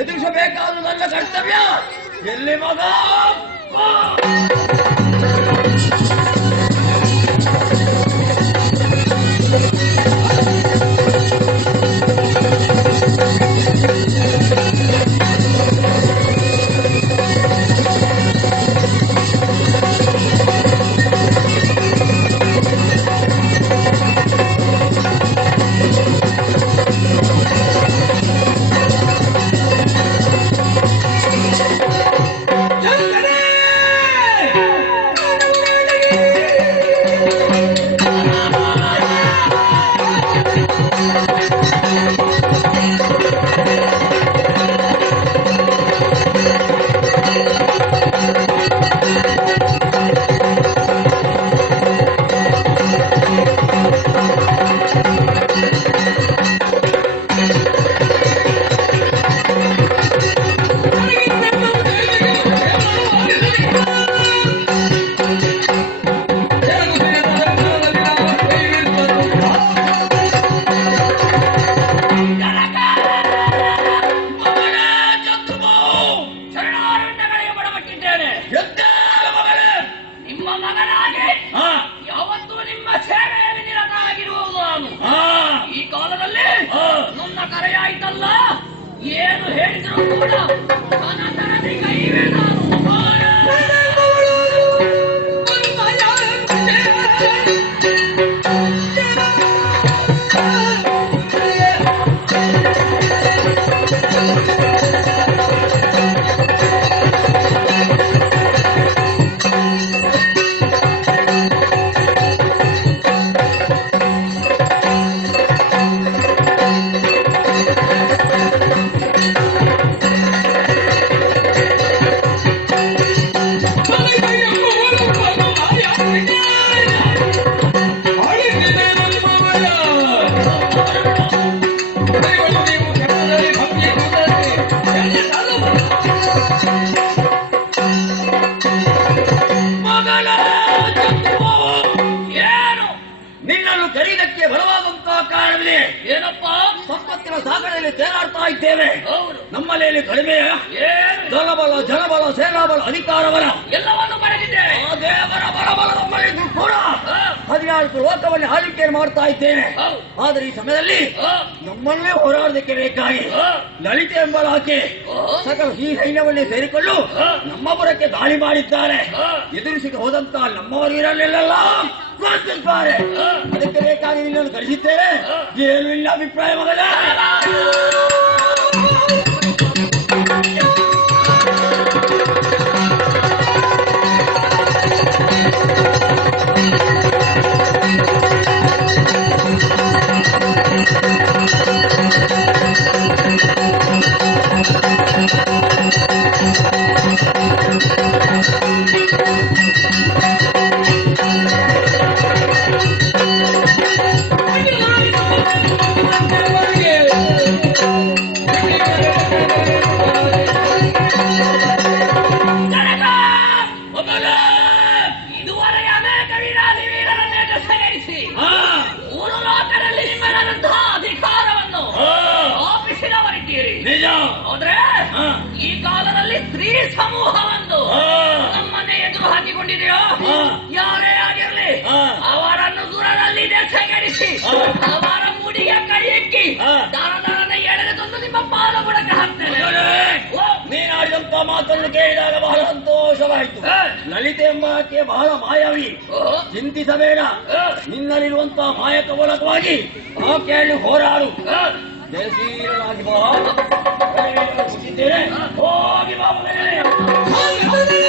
ಎದುರಿಸಬೇಕಾದ ನನ್ನ ಕರ್ತವ್ಯ ಎಲ್ಲಿ ಮಗ ಏನು ಹೇಳಿದ್ರು ಕೂಡ ತನತನದಿ ಕೈವೇ ನಾನು ಏನಪ್ಪ ಸಂಪತ್ತಿನ ಸಾಗರದಲ್ಲಿ ತೇಲಾಡ್ತಾ ಇದ್ದೇವೆ. ನಮ್ಮಲ್ಲಿ ಕಡಿಮೆ ಧನಬಲ ಜನಬಲ ಸೇನಾಬಲ ಅಧಿಕಾರ ಬಲ ಎಲ್ಲವನ್ನು ಪಡೆದಿದ್ದೇವೆ. ದೇವರ ಬಲಬಲ ನಮ್ಮಲ್ಲಿ ಕೂಡ 14 ಲೋಕವನ್ನು ಆಳ್ವಿಕೆಯನ್ನು ಮಾಡ್ತಾ ಇದ್ದೇನೆ. ಆದರೆ ಈ ಸಮಯದಲ್ಲಿ ನಮ್ಮನ್ನೇ ಹೋರಾಡೋದಕ್ಕೆ ಬೇಕಾಗಿ ಲಲಿತೆ ಎಂಬ ಆಕೆ ಸಕಲ ಈ ಸೈನ್ಯವನ್ನೇ ಸೇರಿಕೊಂಡು ನಮ್ಮ ಪುರಕ್ಕೆ ದಾಳಿ ಮಾಡಿದ್ದಾರೆ. ಎದುರಿಸಿಗೆ ಹೋದಂತ ನಮ್ಮವರಿರಲಿಲ್ಲ ಕೊಡ್ತಿದ್ದಾರೆ. ಅದಕ್ಕೆ ಬೇಕಾಗಿ ನಿನ್ನನ್ನು ಕಳಿಸಿದ್ದೇವೆ. ಏನು ಇಲ್ಲ ಅಭಿಪ್ರಾಯ ಮಗನ? ಈ ಕಾಲದಲ್ಲಿ ಸ್ತ್ರೀ ಸಮೂಹವೊಂದು ನಮ್ಮನ್ನೇ ಎದುರು ಹಾಕಿಕೊಂಡಿದೆಯೋ ಯಾರೇ ಆಗಿರಲಿ ಅವರನ್ನು ದೂರದಲ್ಲಿ ದೆಸೆಗಡಿಸಿ ಅವರ ಮುಡಿಯ ಕೈಯೆಕ್ಕಿ ದಾರದಾರನ ಎಳೆದು ತಂದು ನಿಮ್ಮ ಪಾದ ಬುಡಕ್ಕೆ ಹಾಕ್ತೇನೆ. ನೀನಾಡಿದಂತ ಮಾತನ್ನು ಕೇಳಿದಾಗ ಬಹಳ ಸಂತೋಷವಾಯಿತು. ಲಲಿತೆ ಎಂಬಕ್ಕೆ ಬಹಳ ಮಾಯಾವಿ, ಚಿಂತಿಸಬೇಡ. ನಿನ್ನಲ್ಲಿರುವಂತಹ ಮಾಯಕ ಮೂಲಕವಾಗಿ ಆಕೆಯಲ್ಲಿ ಹೋರಾಡು. ಜಯಶೀಲನಾಗಿ ಬಾ. ಹೋಗಿ ಬಾ ಮಗನೇ.